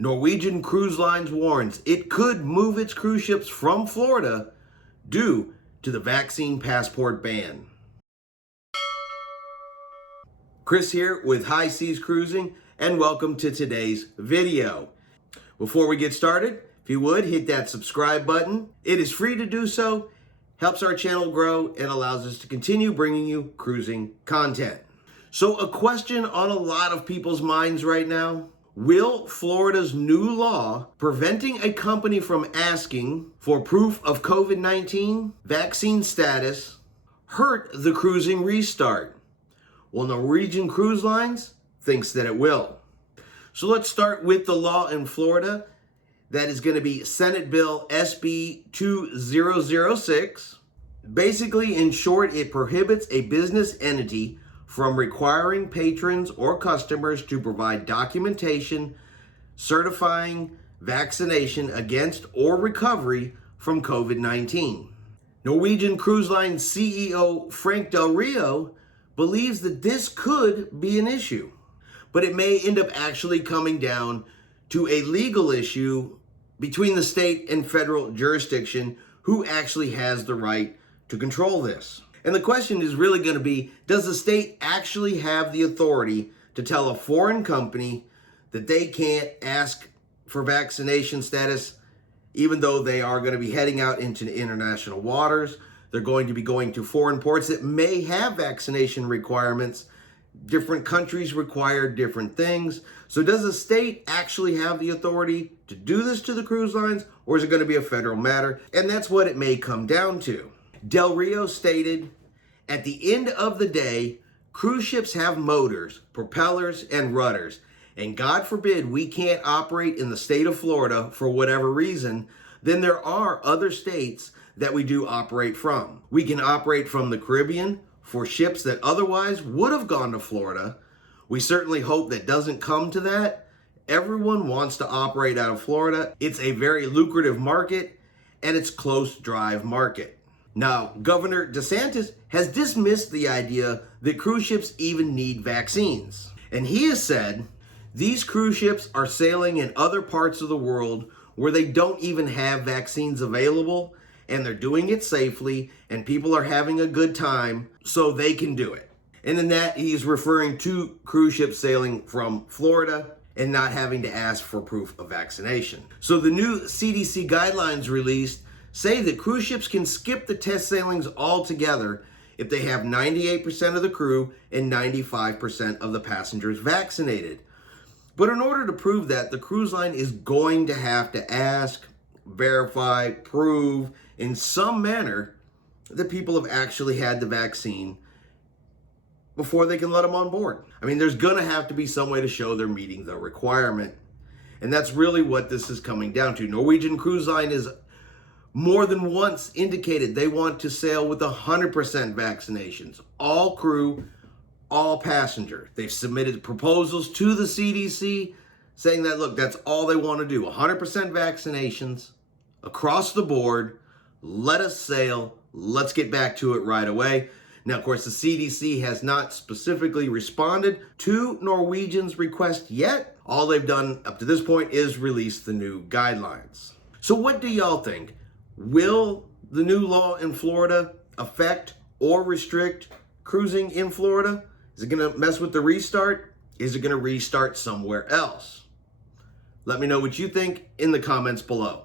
Norwegian Cruise Lines warns it could move its cruise ships from Florida due to the vaccine passport ban. Chris here with High Seas Cruising, and welcome to today's video. Before we get started, if you would, hit that subscribe button. It is free to do so, helps our channel grow, and allows us to continue bringing you cruising content. So a question on a lot of people's minds right now: will Florida's new law preventing a company from asking for proof of COVID-19 vaccine status hurt the cruising restart? Well, Norwegian Cruise Lines thinks that it will. So let's start with the law in Florida. That is going to be Senate Bill SB 2006. Basically, in short, it prohibits a business entity from requiring patrons or customers to provide documentation certifying vaccination against or recovery from COVID-19. Norwegian Cruise Line CEO Frank Del Rio believes that this could be an issue, but it may end up actually coming down to a legal issue between the state and federal jurisdiction who actually has the right to control this. And the question is really going to be, does the state actually have the authority to tell a foreign company that they can't ask for vaccination status, even though they are going to be heading out into international waters? They're going to be going to foreign ports that may have vaccination requirements. Different countries require different things. So does the state actually have the authority to do this to the cruise lines, or is it going to be a federal matter? And that's what it may come down to. Del Rio stated, "At the end of the day, cruise ships have motors, propellers, and rudders. And God forbid we can't operate in the state of Florida for whatever reason, then there are other states that we do operate from. We can operate from the Caribbean for ships that otherwise would have gone to Florida. We certainly hope that doesn't come to that. Everyone wants to operate out of Florida. It's a very lucrative market, and it's close drive market." Now, Governor DeSantis has dismissed the idea that cruise ships even need vaccines. And he has said these cruise ships are sailing in other parts of the world where they don't even have vaccines available, and they're doing it safely, and people are having a good time, so they can do it. And in that, he's referring to cruise ships sailing from Florida and not having to ask for proof of vaccination. So the new CDC guidelines released say that cruise ships can skip the test sailings altogether if they have 98% of the crew and 95% of the passengers vaccinated. But in order to prove that, the cruise line is going to have to ask, verify, prove in some manner that people have actually had the vaccine before they can let them on board. I mean, there's going to have to be some way to show they're meeting the requirement. And that's really what this is coming down to. Norwegian Cruise Line is more than once indicated they want to sail with 100% vaccinations, all crew, all passengers. They've submitted proposals to the CDC saying that, look, that's all they want to do, 100% vaccinations across the board. Let us sail. Let's get back to it right away. Now, of course, the CDC has not specifically responded to Norwegian's request yet. All they've done up to this point is release the new guidelines. So what do y'all think? Will the new law in Florida affect or restrict cruising in Florida? Is it going to mess with the restart? Is it going to restart somewhere else? Let me know what you think in the comments below.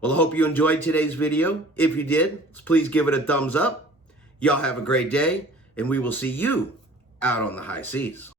Well, I hope you enjoyed today's video. If you did, please give it a thumbs up. Y'all have a great day, and we will see you out on the high seas.